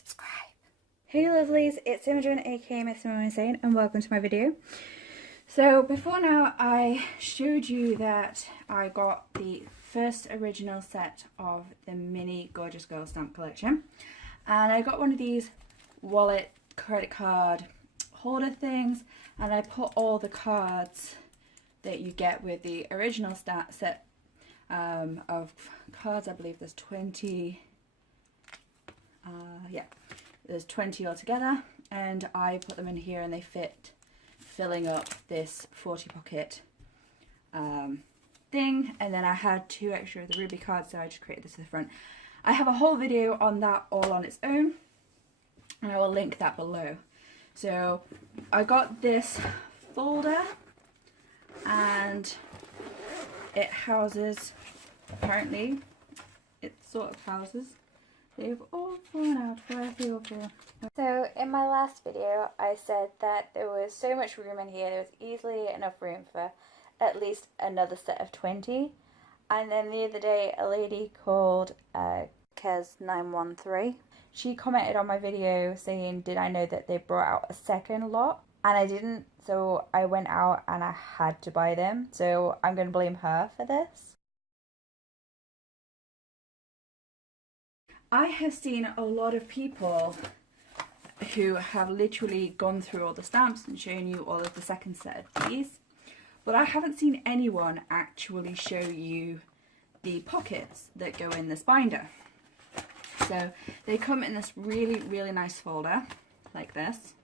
subscribe. Hey lovelies, it's Imogen aka missimoinsane and welcome to my video. So before now I showed you that I got the first original set of the mini Gorjuss Girl stamp collection, and I got one of these wallet credit card holder things, and I put all the cards that you get with the original set of cards. I believe there's 20, yeah, there's 20 altogether, and I put them in here and they fit, filling up this 40 pocket thing. And then I had 2 extra of the ruby cards, so I just created this to the front. I have a whole video on that all on its own, and I will link that below. So I got this folder, and it houses, apparently it sort of houses, they've all fallen out. Where have they all fallen? So in my last video I said that there was so much room in here, there was easily enough room for at least another set of 20. And then the other day a lady called Kez913, she commented on my video saying, did I know that they brought out a second lot? And I didn't, so I went out and I had to buy them. So I'm going to blame her for this. I have seen a lot of people who have literally gone through all the stamps and shown you all of the second set of these, but I haven't seen anyone actually show you the pockets that go in this binder. So they come in this really nice folder like this,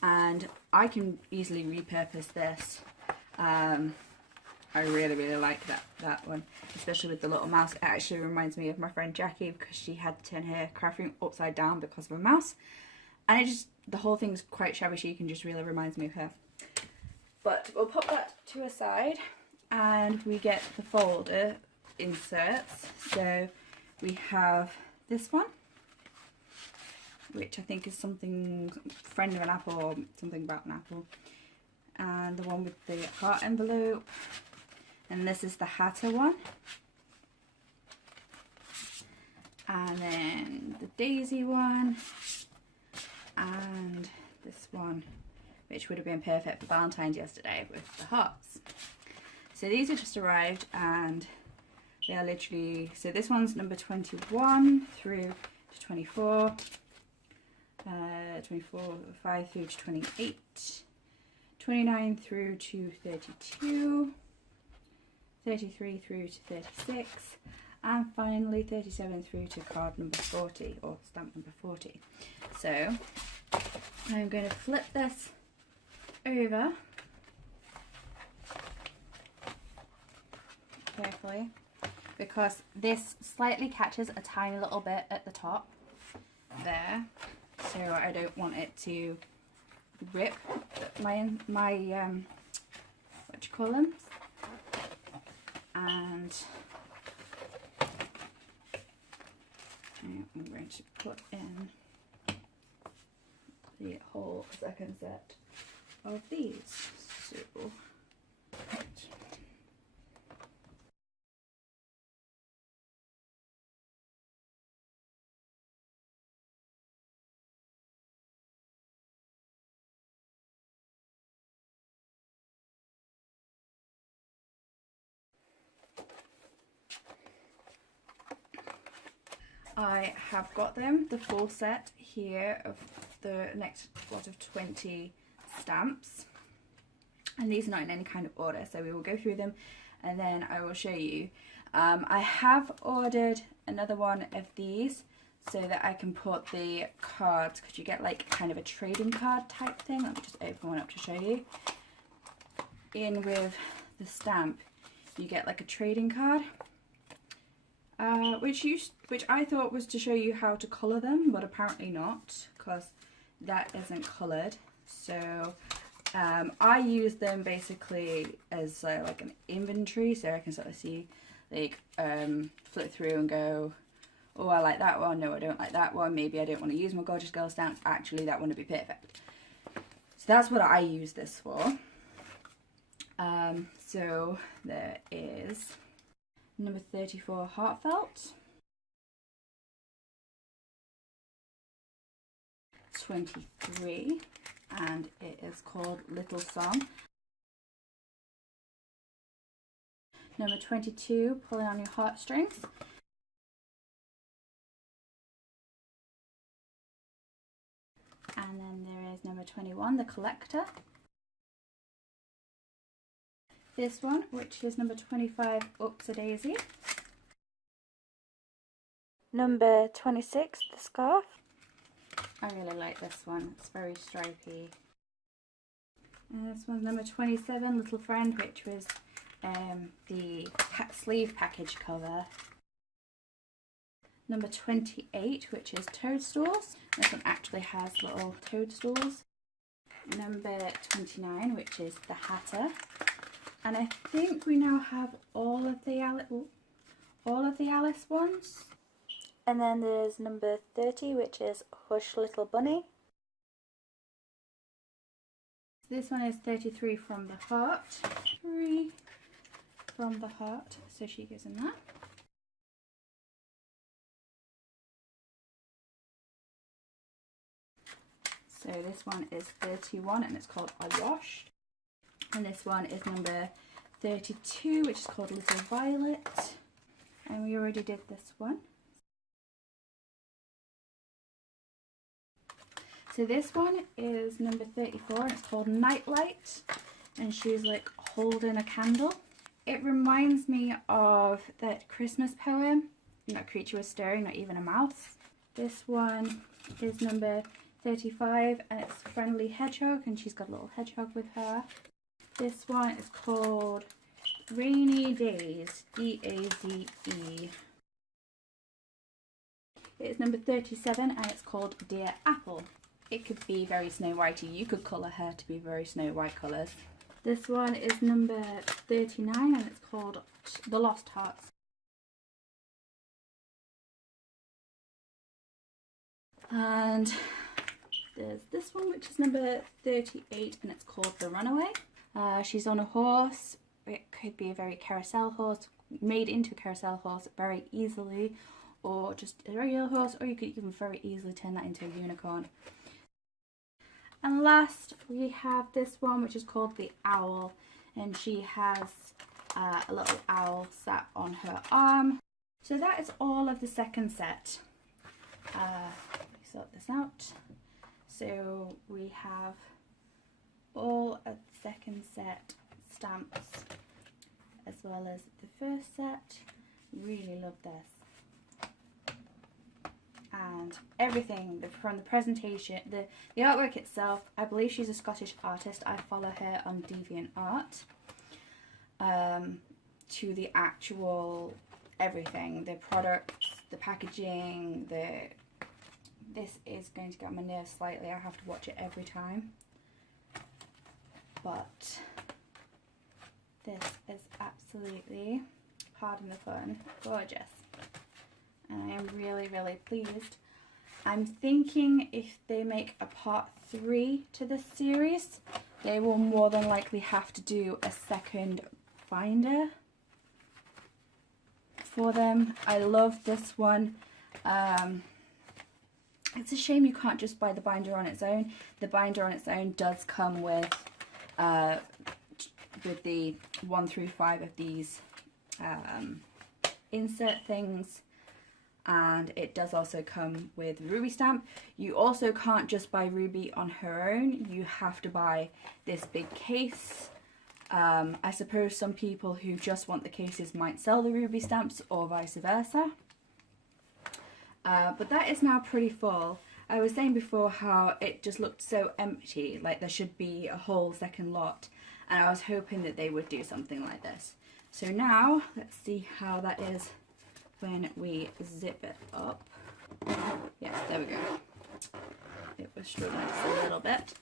and I can easily repurpose this. I really like that one, especially with the little mouse. It actually reminds me of my friend Jackie, because she had to turn her craft room upside down because of a mouse, and it just, the whole thing's quite shabby chic and just really reminds me of her. But we'll put that to a side, and we get the folder inserts. So we have this one, which I think is something, friend of an apple or something about an apple, and the one with the heart envelope, and this is the Hatter one, and then the daisy one, and this one, which would have been perfect for Valentine's yesterday with the hearts. So these have just arrived, and they are literally, so this one's number 21 through to 24, 24, 5 through to 28, 29 through to 32, 33 through to 36, and finally 37 through to card number 40, or stamp number 40. So I'm going to flip this over carefully, because this slightly catches a tiny little bit at the top there, so I don't want it to rip my what you call them. And I'm going to put in the whole second set of these. So I have got them, the full set here of the next lot of 20 stamps, and these are not in any kind of order, so we will go through them and then I will show you. I have ordered another one of these so that I can put the cards, because you get like kind of a trading card type thing. Let me just open one up to show you. In with the stamp you get like a trading card, which I thought was to show you how to colour them, but apparently not, because that isn't coloured. So I use them basically as like an inventory, so I can sort of see, like, flip through and go, oh, I like that one, no I don't like that one, maybe I don't want to use my Gorjuss Girl stamps, actually that one would be perfect. So that's what I use this for. So there is number 34, Heartfelt. 23, and it is called Little Song. Number 22, Pulling on Your Heartstrings. And then there is number 21, The Collector. This one, which is number 25, Upsy-Daisy. Number 26, The Scarf. I really like this one, it's very stripy. And this one's number 27, Little Friend, which was the sleeve package cover. Number 28, which is Toadstools. This one actually has little toadstools. Number 29, which is The Hatter. And I think we now have all of the Alice ones. And then there's number 30, which is Hush Little Bunny. This one is 33 from the Heart. 3 from the Heart, so she goes in that. So this one is 31 and it's called I Washed. And this one is number 32, which is called Little Violet. And we already did this one. So this one is number 34 and it's called Nightlight. And she's like holding a candle. It reminds me of that Christmas poem, Not a Creature Was Stirring, Not Even a Mouse. This one is number 35 and it's Friendly Hedgehog and she's got a little hedgehog with her. This one is called Rainy Days, D-A-Z-E. It's number 37 and it's called Dear Apple. It could be very Snow Whitey. You could colour her to be very Snow White colours. This one is number 39 and it's called The Lost Hearts. And there's this one, which is number 38 and it's called The Runaway. She's on a horse. It could be a very carousel horse, made into a carousel horse very easily, or just a regular horse, or you could even very easily turn that into a unicorn. And last we have this one, which is called The Owl, and she has a little owl sat on her arm. So that is all of the second set. Let me sort this out. So we have all of the second set stamps as well as the first set. Really love this. And everything from the presentation, the artwork itself, I believe she's a Scottish artist. I follow her on DeviantArt. To the actual everything, the products, the packaging, this is going to get on my nerves slightly. I have to watch it every time. But this is absolutely, pardon the pun, gorgeous. And I am really, really pleased. I'm thinking if they make a part 3 to this series, they will more than likely have to do a second binder for them. I love this one. It's a shame you can't just buy the binder on its own. The binder on its own does come with the 1 through 5 of these insert things, and it does also come with Ruby stamp. You also can't just buy Ruby on her own. You have to buy this big case. I suppose some people who just want the cases might sell the Ruby stamps or vice versa. But that is now pretty full. I was saying before how it just looked so empty, like there should be a whole second lot, and I was hoping that they would do something like this. So now, let's see how that is when we zip it up. Yes, there we go. It was struggling just a little bit.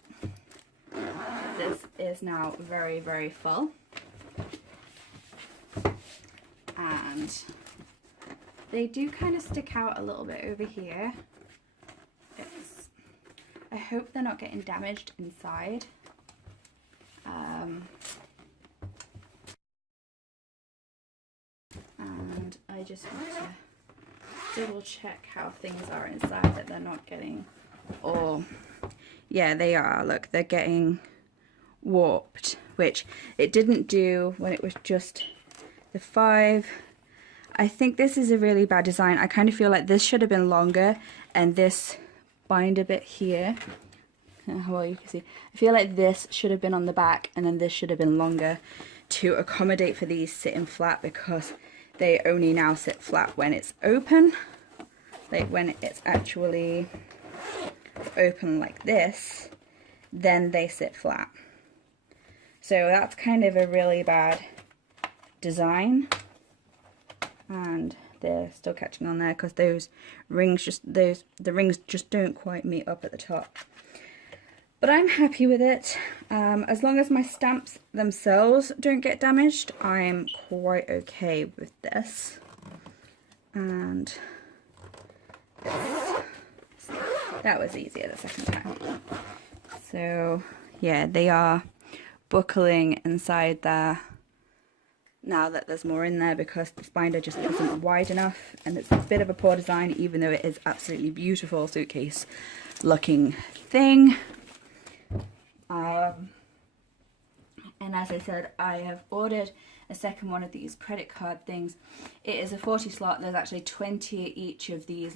This is now very, very full. And they do kind of stick out a little bit over here. I hope they're not getting damaged inside. And I just want to double check how things are inside, that they're not getting or yeah, they are. Look, they're getting warped, which it didn't do when it was just the 5. I think this is a really bad design. I kind of feel like this should have been longer, and this binder bit here, how well you can see, I feel like this should have been on the back, and then this should have been longer to accommodate for these sitting flat, because they only now sit flat when it's open. Like when it's actually open like this, then they sit flat. So that's kind of a really bad design, and they're still catching on there because those rings the rings just don't quite meet up at the top. But I'm happy with it. As long as my stamps themselves don't get damaged, I'm quite okay with this. And that was easier the second time. So yeah, they are buckling inside there now that there's more in there, because this binder just isn't wide enough, and it's a bit of a poor design, even though it is absolutely beautiful suitcase looking thing. And as I said, I have ordered a second one of these credit card things. It is a 40 slot. There's actually 20 each of these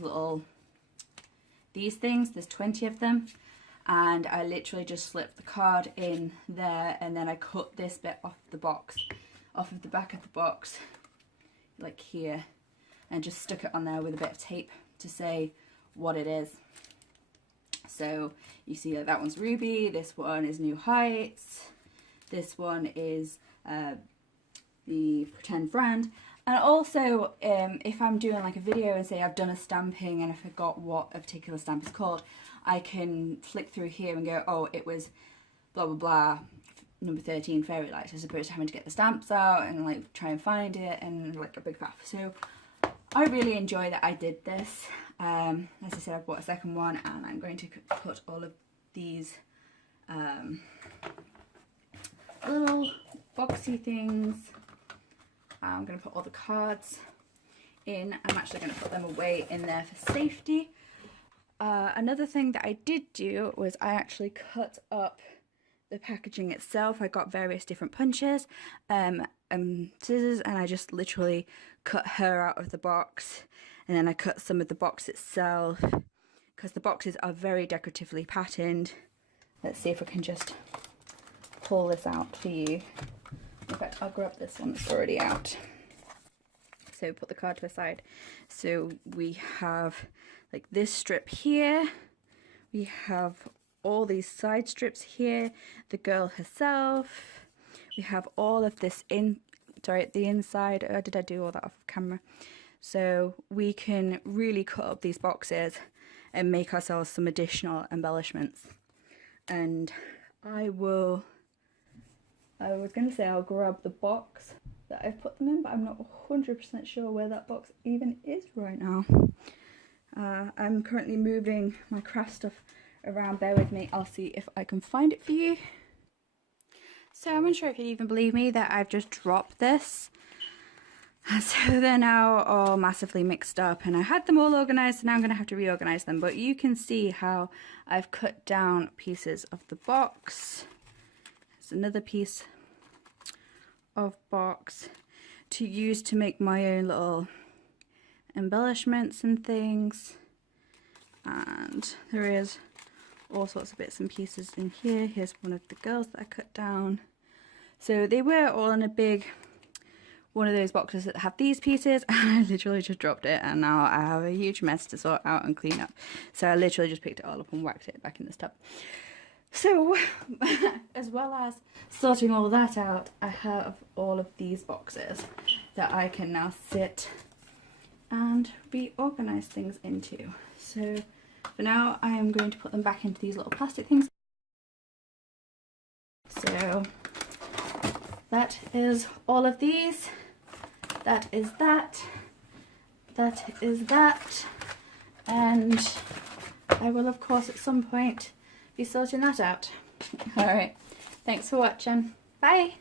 things. There's 20 of them, and I literally just slipped the card in there, and then I cut this bit off the box, off of the back of the box, like here, and just stuck it on there with a bit of tape to say what it is. So you see that one's Ruby, this one is New Heights, this one is the Pretend Friend. And also, if I'm doing like a video and say I've done a stamping and I forgot what a particular stamp is called, I can flick through here and go, oh, it was blah blah blah, number 13 Fairy Lights, as opposed to having to get the stamps out and like try and find it and like a big faff. So I really enjoy that I did this. As I said, I've bought a second one, and I'm going to put all of these little boxy things. I'm going to put all the cards in. I'm actually going to put them away in there for safety. Another thing that I did do was I actually cut up the packaging itself. I got various different punches, scissors, and I just literally cut her out of the box, and then I cut some of the box itself, because the boxes are very decoratively patterned. Let's see if I can just pull this out for you. In fact, I'll grab this one that's already out. So put the card to the side. So we have like this strip here, we have all these side strips here, the girl herself, we have all of this the inside. Did I do all that off of camera? So we can really cut up these boxes and make ourselves some additional embellishments. And I was going to say I'll grab the box that I've put them in, but I'm not 100% sure where that box even is right now. I'm currently moving my craft stuff around. Bear with me, I'll see if I can find it for you. So I'm unsure if you'd even believe me that I've just dropped this. So they're now all massively mixed up, and I had them all organised, and now I'm going to have to reorganise them. But you can see how I've cut down pieces of the box. There's another piece of box to use to make my own little embellishments and things. And there is all sorts of bits and pieces in here. Here's one of the girls that I cut down. So they were all in a big one of those boxes that have these pieces, and I literally just dropped it, and now I have a huge mess to sort out and clean up. So I literally just picked it all up and whacked it back in this tub. So as well as sorting all that out, I have all of these boxes that I can now sit and reorganize things into. So for now, I am going to put them back into these little plastic things. So that is all of these. That is that. That is that. And I will, of course, at some point be sorting that out. Alright, thanks for watching. Bye!